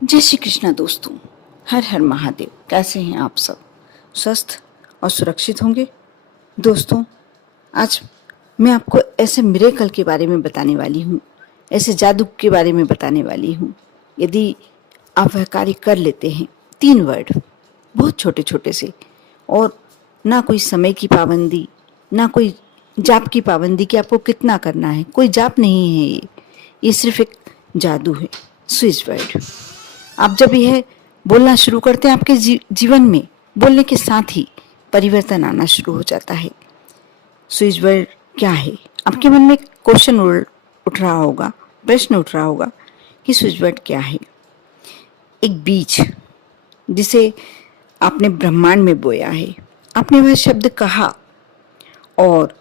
जय श्री कृष्णा दोस्तों। हर हर महादेव। कैसे हैं आप सब? स्वस्थ और सुरक्षित होंगे। दोस्तों, आज मैं आपको ऐसे मिरेकल के बारे में बताने वाली हूँ, ऐसे जादू के बारे में बताने वाली हूँ। यदि आप वह कार्य कर लेते हैं, 3 वर्ड, बहुत छोटे छोटे से, और ना कोई समय की पाबंदी, ना कोई जाप की पाबंदी कि आपको कितना करना है। कोई जाप नहीं है ये सिर्फ एक जादू है, स्विच वर्ड। आप जब यह बोलना शुरू करते हैं, आपके जीवन में बोलने के साथ ही परिवर्तन आना शुरू हो जाता है। स्विच वर्ड क्या है? आपके मन में क्वेश्चन उठ रहा होगा, प्रश्न उठ रहा होगा कि स्विच वर्ड क्या है। एक बीज जिसे आपने ब्रह्मांड में बोया है, आपने वह शब्द कहा, और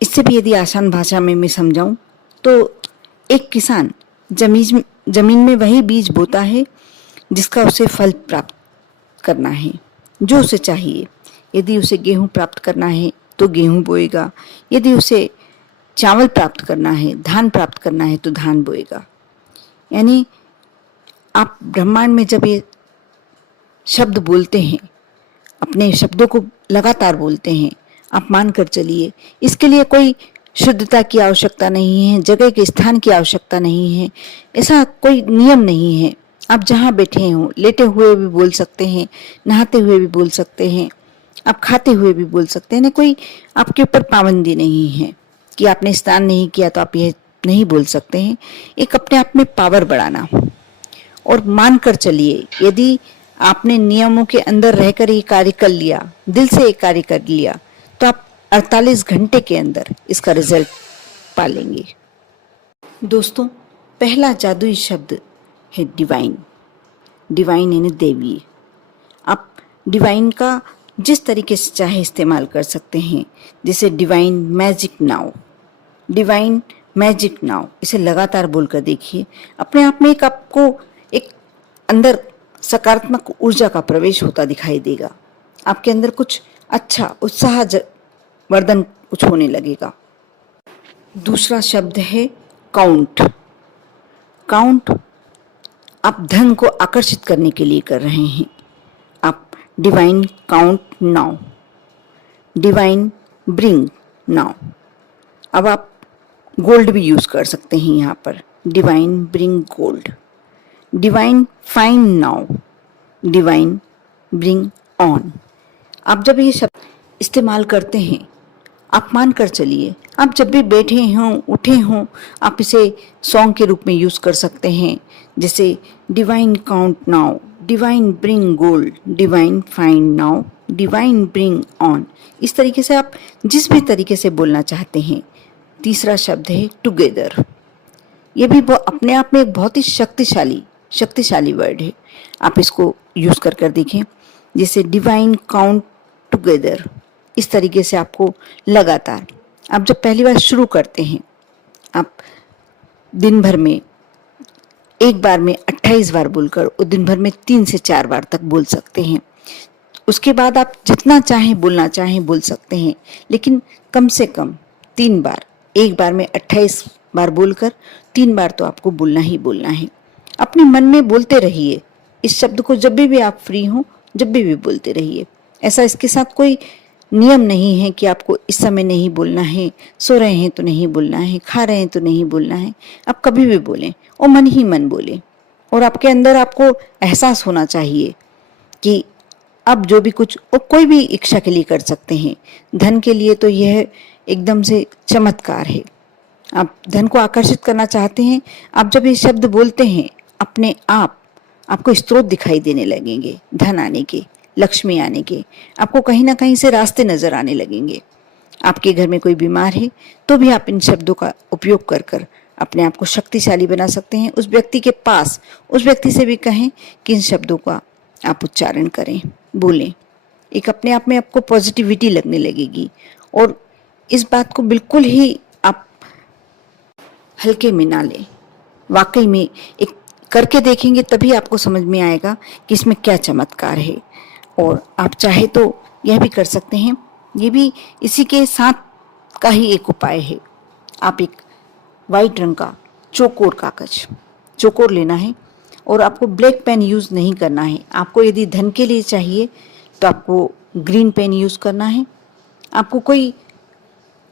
इससे भी यदि आसान भाषा में मैं समझाऊं तो एक किसान जमीन में वही बीज बोता है जिसका उसे फल प्राप्त करना है, जो उसे चाहिए। यदि उसे गेहूं प्राप्त करना है तो गेहूं बोएगा, यदि उसे चावल प्राप्त करना है, धान प्राप्त करना है तो धान बोएगा। यानी आप ब्रह्मांड में जब ये शब्द बोलते हैं, अपने शब्दों को लगातार बोलते हैं, आप मान कर चलिए, इसके लिए कोई शुद्धता की आवश्यकता नहीं है, जगह के स्थान की आवश्यकता नहीं है, ऐसा कोई नियम नहीं है। आप जहाँ बैठे हों, लेटे हुए भी बोल सकते हैं, नहाते हुए भी बोल सकते हैं, आप खाते हुए भी बोल सकते हैं। कोई आपके ऊपर पाबंदी नहीं है कि आपने स्नान नहीं किया तो आप यह नहीं बोल सकते हैं। एक अपने आप में पावर बढ़ाना, और मान कर चलिए, यदि आपने नियमों के अंदर रहकर ये कार्य कर लिया, दिल से ये कार्य कर लिया, तो आप 48 घंटे के अंदर इसका रिजल्ट पा लेंगे। दोस्तों, पहला जादुई शब्द है डिवाइन। डिवाइन यानी देवी। आप डिवाइन का जिस तरीके से चाहे इस्तेमाल कर सकते हैं, जैसे divine magic now, divine magic now, इसे लगातार बोलकर देखिए। अपने आप में एक आपको एक अंदर सकारात्मक ऊर्जा का प्रवेश होता दिखाई देगा। आपके अंदर कुछ अच्छा उत्साह वर्धन कुछ होने लगेगा। दूसरा शब्द है काउंट। काउंट आप धन को आकर्षित करने के लिए कर रहे हैं। आप divine count now, divine bring now. अब आप गोल्ड भी यूज कर सकते हैं यहाँ पर, divine bring gold, divine find now, divine bring on. आप जब ये शब्द इस्तेमाल करते हैं, आप मान कर चलिए, आप जब भी बैठे हों, उठे हों, आप इसे सॉन्ग के रूप में यूज कर सकते हैं, जैसे divine count now, divine bring gold, divine find now, divine bring on. इस तरीके से आप जिस भी तरीके से बोलना चाहते हैं। तीसरा शब्द है टुगेदर। ये भी अपने आप में एक बहुत ही शक्तिशाली वर्ड है। आप इसको यूज कर देखें, जैसे डिवाइन काउंट टुगेदर। इस तरीके से आपको लगातार, आप जब पहली बार शुरू करते हैं, आप दिन भर में एक बार में 28 बार बोलकर और दिन भर में 3 से 4 बार तक बोल सकते हैं। उसके बाद आप जितना चाहें बोलना चाहें बोल सकते हैं, लेकिन कम से कम 3 बार, एक बार में 28 बार बोलकर 3 बार तो आपको बोलना ही बोलना है। अपने मन में बोलते रहिए इस शब्द को, जब भी आप फ्री हो, जब भी बोलते रहिए। ऐसा इसके साथ कोई नियम नहीं है कि आपको इस समय नहीं बोलना है, सो रहे हैं तो नहीं बोलना है, खा रहे हैं तो नहीं बोलना है। आप कभी भी बोलें और मन ही मन बोलें, और आपके अंदर आपको एहसास होना चाहिए कि अब जो भी कुछ, और कोई भी इच्छा के लिए कर सकते हैं। धन के लिए तो यह एकदम से चमत्कार है। आप धन को आकर्षित करना चाहते हैं, आप जब ये शब्द बोलते हैं, अपने आप आपको स्रोत दिखाई देने लगेंगे, धन आने के, लक्ष्मी आने के। आपको कहीं ना कहीं से रास्ते नजर आने लगेंगे। आपके घर में कोई बीमार है तो भी आप इन शब्दों का उपयोग कर कर अपने आप को शक्तिशाली बना सकते हैं। उस व्यक्ति के पास, उस व्यक्ति से भी कहें कि इन शब्दों का आप उच्चारण करें, बोलें। एक अपने आप में आपको पॉजिटिविटी लगने लगेगी, और इस बात को बिल्कुल ही आप हल्के में ना लें। वाकई में एक करके देखेंगे तभी आपको समझ में आएगा कि इसमें क्या चमत्कार है। और आप चाहे तो यह भी कर सकते हैं, ये भी इसी के साथ का ही एक उपाय है। आप एक वाइट रंग का चौकोर कागज, चौकोर लेना है, और आपको ब्लैक पेन यूज़ नहीं करना है। आपको यदि धन के लिए चाहिए तो आपको ग्रीन पेन यूज़ करना है। आपको कोई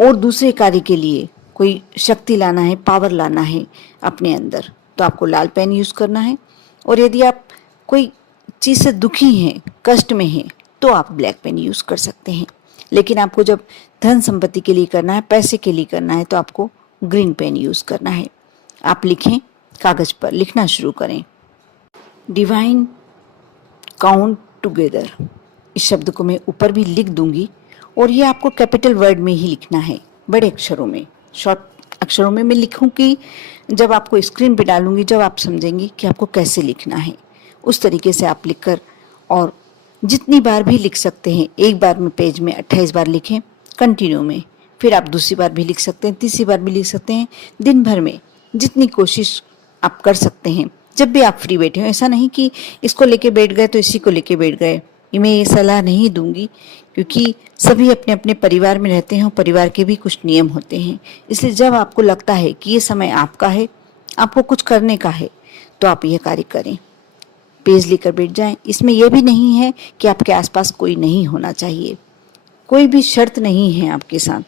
और दूसरे कार्य के लिए कोई शक्ति लाना है, पावर लाना है अपने अंदर, तो आपको लाल पेन यूज़ करना है। और यदि आप कोई चीज़ से दुखी हैं, कष्ट में हैं, तो आप ब्लैक पेन यूज़ कर सकते हैं। लेकिन आपको जब धन संपत्ति के लिए करना है, पैसे के लिए करना है, तो आपको ग्रीन पेन यूज़ करना है। आप लिखें, कागज़ पर लिखना शुरू करें। डिवाइन काउंट टुगेदर, इस शब्द को मैं ऊपर भी लिख दूंगी और ये आपको कैपिटल वर्ड में ही लिखना है, बड़े अक्षरों में। शॉर्ट अक्षरों में मैं लिखूंगी, जब आपको स्क्रीन पे डालूंगी, जब आप समझेंगे कि आपको कैसे लिखना है, उस तरीके से आप लिखकर, और जितनी बार भी लिख सकते हैं, एक बार में पेज में 28 बार लिखें कंटिन्यू में, फिर आप दूसरी बार भी लिख सकते हैं, तीसरी बार भी लिख सकते हैं, दिन भर में जितनी कोशिश आप कर सकते हैं। जब भी आप फ्री बैठे हो, ऐसा नहीं कि इसको लेके बैठ गए तो इसी को लेके बैठ गए। मैं ये सलाह नहीं दूंगी, क्योंकि सभी अपने अपने परिवार में रहते हैं और परिवार के भी कुछ नियम होते हैं। इसलिए जब आपको लगता है कि ये समय आपका है, आपको कुछ करने का है, तो आप यह कार्य करें, पेज लेकर बैठ जाएं। इसमें यह भी नहीं है कि आपके आसपास कोई नहीं होना चाहिए, कोई भी शर्त नहीं है आपके साथ।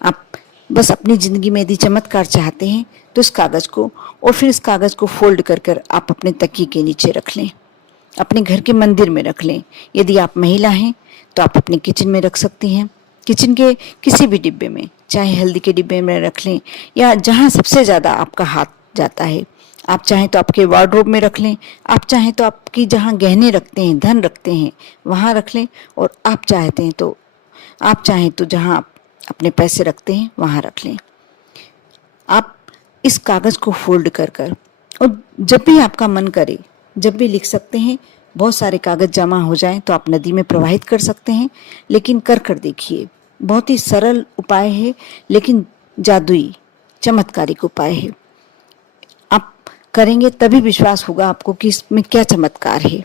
आप बस अपनी ज़िंदगी में यदि चमत्कार चाहते हैं तो इस कागज़ को, और फिर इस कागज़ को फोल्ड कर कर आप अपने तकिए के नीचे रख लें, अपने घर के मंदिर में रख लें। यदि आप महिला हैं तो आप अपने किचन में रख सकती हैं, किचन के किसी भी डिब्बे में, चाहे हल्दी के डिब्बे में रख लें या जहाँ सबसे ज़्यादा आपका हाथ जाता है। आप चाहें तो आपके वार्डरोब में रख लें, आप चाहें तो आपकी जहाँ गहने रखते हैं, धन रखते हैं, वहाँ रख लें, और आप चाहें तो जहाँ आप अपने पैसे रखते हैं वहाँ रख लें। आप इस कागज़ को फोल्ड कर कर, और जब भी आपका मन करे, जब भी लिख सकते हैं। बहुत सारे कागज़ जमा हो जाएं तो आप नदी में प्रवाहित कर सकते हैं, लेकिन कर देखिए। बहुत ही सरल उपाय है, लेकिन जादुई चमत्कारिक उपाय है। आप करेंगे तभी विश्वास होगा आपको कि इसमें क्या चमत्कार है।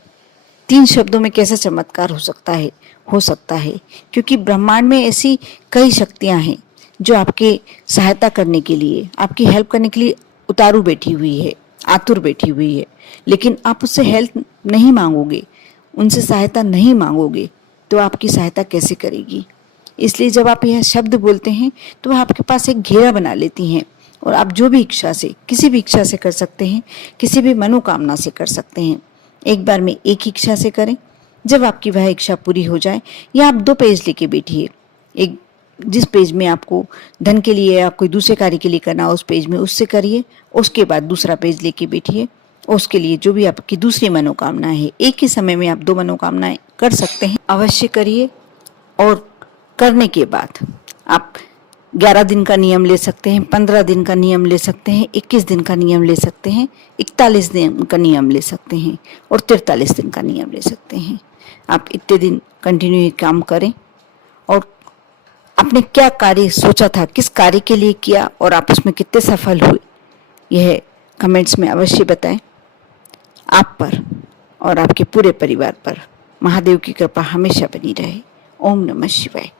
3 शब्दों में कैसा चमत्कार हो सकता है, क्योंकि ब्रह्मांड में ऐसी कई शक्तियां हैं जो आपके सहायता करने के लिए, आपकी हेल्प करने के लिए उतारू बैठी हुई है, आतुर बैठी हुई है। लेकिन आप उससे हेल्प नहीं मांगोगे, उनसे सहायता नहीं मांगोगे, तो आपकी सहायता कैसे करेगी। इसलिए जब आप यह शब्द बोलते हैं तो वह आपके पास एक घेरा बना लेती हैं, और आप जो भी इच्छा से, किसी भी इच्छा से कर सकते हैं, किसी भी मनोकामना से कर सकते हैं। एक बार में एक इच्छा से करें, जब आपकी वह इच्छा पूरी हो जाए, या आप 2 पेज लेके बैठिए। एक जिस पेज में आपको धन के लिए या कोई दूसरे कार्य के लिए करना, उस पेज में उससे करिए। उसके बाद दूसरा पेज लेके बैठिए, उसके लिए जो भी आपकी दूसरी मनोकामना है, एक ही समय में आप 2 मनोकामनाएं कर सकते हैं, अवश्य करिए। और करने के बाद आप 11 दिन का नियम ले सकते हैं, 15 दिन का नियम ले सकते हैं, 21 दिन का नियम ले सकते हैं, 41 दिन का नियम ले सकते हैं, और 43 दिन का नियम ले सकते हैं। आप इतने दिन कंटिन्यू ये काम करें, और आपने क्या कार्य सोचा था, किस कार्य के लिए किया, और आप उसमें कितने सफल हुए, यह कमेंट्स में अवश्य बताएं। आप पर और आपके पूरे परिवार पर महादेव की कृपा हमेशा बनी रहे। ओम नमः शिवाय।